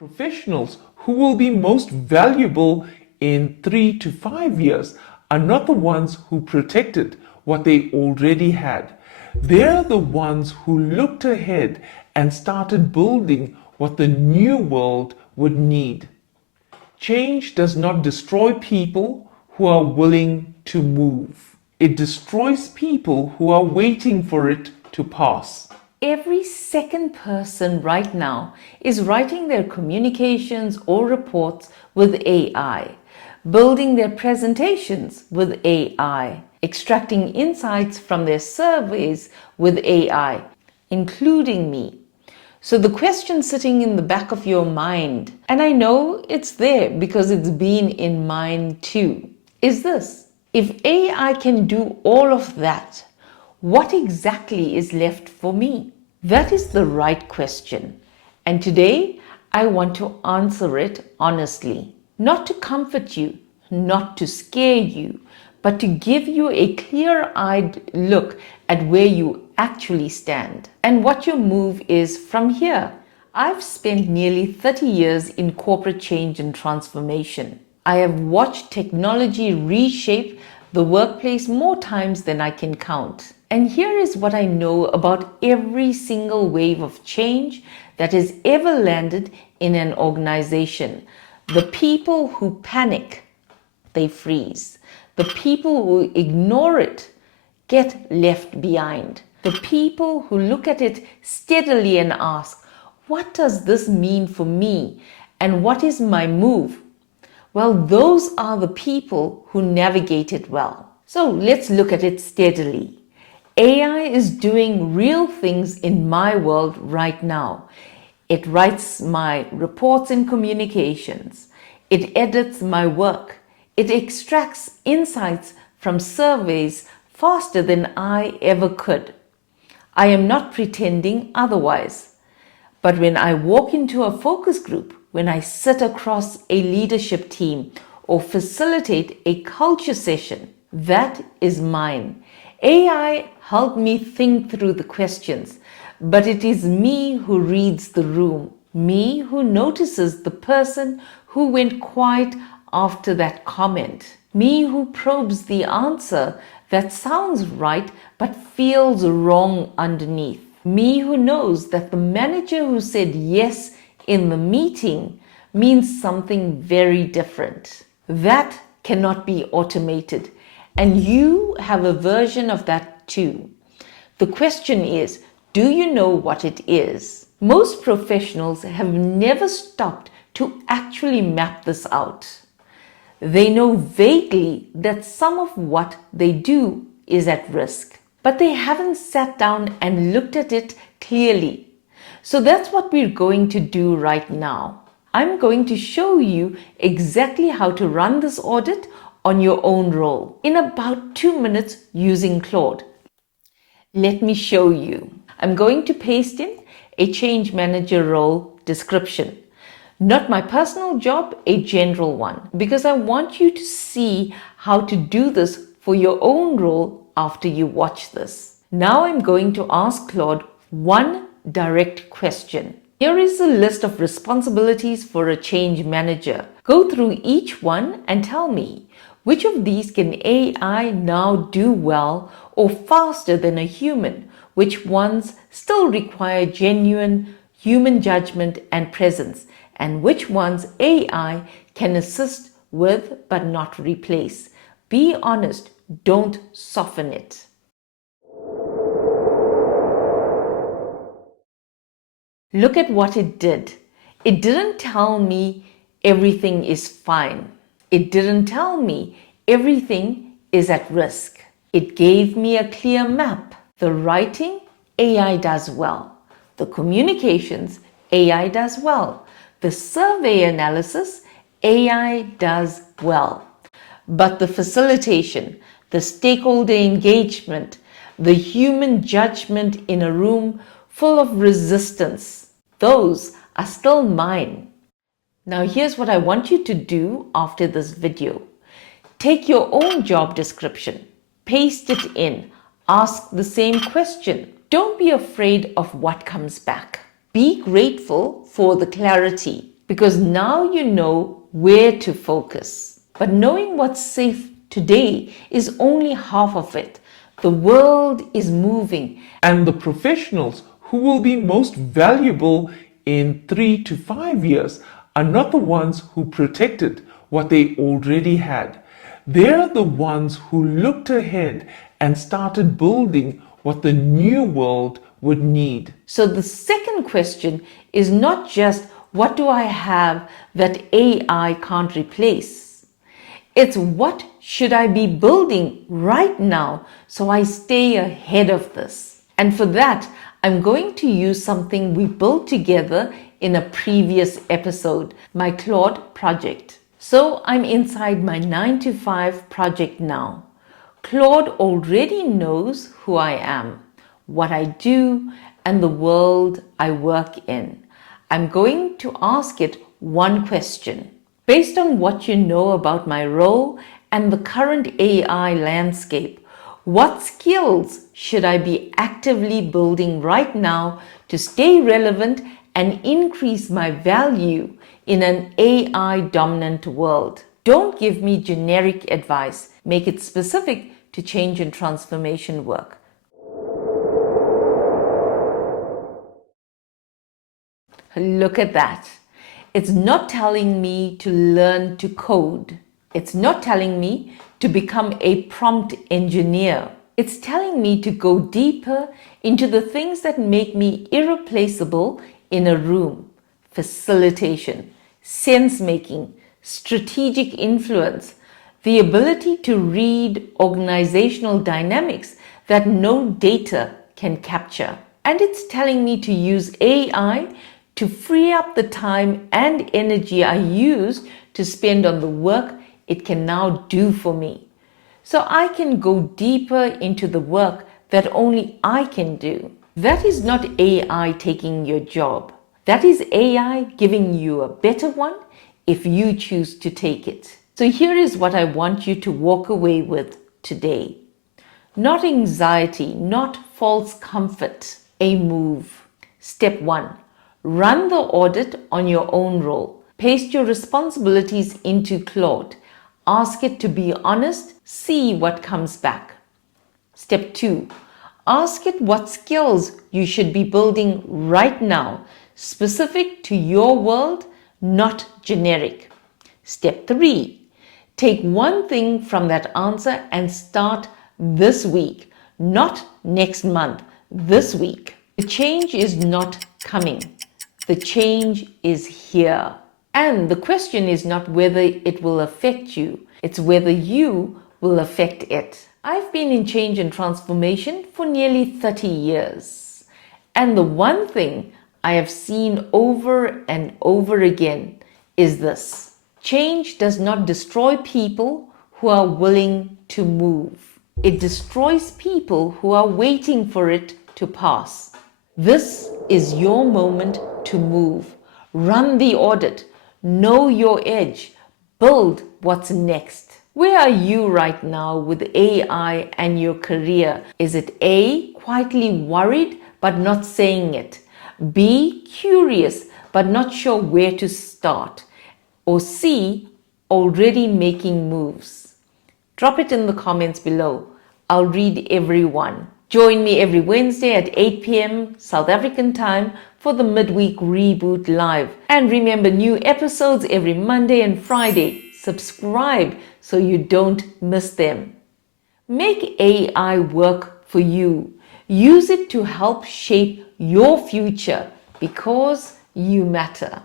Professionals who will be most valuable in 3 to 5 years are not the ones who protected what they already had. They're the ones who looked ahead and started building what the new world would need. Change does not destroy people who are willing to move. It destroys people who are waiting for it to pass. Every second person right now is writing their communications or reports with AI, building their presentations with AI, extracting insights from their surveys with AI, including me. So the question sitting in the back of your mind, and I know it's there because it's been in mine too, is this: if AI can do all of that, what exactly is left for me? That is the right question. And today I want to answer it honestly. Not to comfort you, not to scare you, but to give you a clear-eyed look at where you actually stand and what your move is from here. I've spent nearly 30 years in corporate change and transformation. I have watched technology reshape the workplace more times than I can count. And here is what I know about every single wave of change that has ever landed in an organization. The people who panic, they freeze. The people who ignore it get left behind. The people who look at it steadily and ask, what does this mean for me? And what is my move? Well, those are the people who navigate it well. So let's look at it steadily. AI is doing real things in my world right now. It writes my reports and communications. It edits my work. It extracts insights from surveys faster than I ever could. I am not pretending otherwise. But when I walk into a focus group, when I sit across a leadership team or facilitate a culture session, that is mine. AI helped me think through the questions, but it is me who reads the room, me who notices the person who went quiet after that comment, me who probes the answer that sounds right but feels wrong underneath, me who knows that the manager who said yes in the meeting means something very different. That cannot be automated, and you have a version of that too. The question is, do you know what it is? Most professionals have never stopped to actually map this out. They know vaguely that some of what they do is at risk, but they haven't sat down and looked at it clearly. So that's what we're going to do right now. I'm going to show you exactly how to run this audit on your own role in about 2 minutes using Claude. Let me show you. I'm going to paste in a change manager role description. Not my personal job, a general one, because I want you to see how to do this for your own role after you watch this. Now I'm going to ask Claude one direct question. Here is a list of responsibilities for a change manager. Go through each one and tell me, which of these can AI now do well or faster than a human? Which ones still require genuine human judgment and presence? And which ones AI can assist with but not replace? Be honest, don't soften it. Look at what it did. It didn't tell me everything is fine. It didn't tell me everything is at risk. It gave me a clear map. The writing, AI does well. The communications, AI does well. The survey analysis, AI does well. But the facilitation, the stakeholder engagement, the human judgment in a room full of resistance, those are still mine. Now here's what I want you to do after this video. Take your own job description, paste it in, ask the same question. Don't be afraid of what comes back. Be grateful for the clarity. because now you know where to focus. But knowing what's safe today is only half of it. The world is moving, and the professionals who will be most valuable in 3 to 5 years are not the ones who protected what they already had. They're the ones who looked ahead and started building what the new world would need. So the second question is not just what do I have that AI can't replace? It's what should I be building right now so I stay ahead of this? And for that, I'm going to use something we built together in a previous episode, my Claude project. So I'm inside my 9 to 5 project now. Claude already knows who I am, what I do, and the world I work in. I'm going to ask it one question. Based on what you know about my role and the current AI landscape, what skills should I be actively building right now to stay relevant and increase my value in an AI-dominant world? Don't give me generic advice. Make it specific to change and transformation work. Look at that. It's not telling me to learn to code. It's not telling me to become a prompt engineer. It's telling me to go deeper into the things that make me irreplaceable in a room. Facilitation, sense making, strategic influence, the ability to read organizational dynamics that no data can capture. And it's telling me to use AI to free up the time and energy I use to spend on the work it can now do for me. So I can go deeper into the work that only I can do. That is not AI taking your job. That is AI giving you a better one if you choose to take it. So here is what I want you to walk away with today. Not anxiety, not false comfort, a move. Step 1. Run the audit on your own role. Paste your responsibilities into Claude. Ask it to be honest. See what comes back. Step 2. Ask it what skills you should be building right now, specific to your world, not generic. Step 3. Take one thing from that answer and start this week, not next month, this week. The change is not coming. The change is here. And the question is not whether it will affect you, it's whether you will affect it. I've been in change and transformation for nearly 30 years. And the one thing I have seen over and over again is this. Change does not destroy people who are willing to move. It destroys people who are waiting for it to pass. This is your moment to move. Run the audit. Know your edge. Build what's next. Where are you right now with AI and your career? Is it A, quietly worried but not saying it? B, curious but not sure where to start? Or C, already making moves? Drop it in the comments below. I'll read every one. Join me every Wednesday at 8 p.m. South African time for the Midweek Reboot Live. And remember, new episodes every Monday and Friday. Subscribe so you don't miss them. Make AI work for you. Use it to help shape your future because you matter.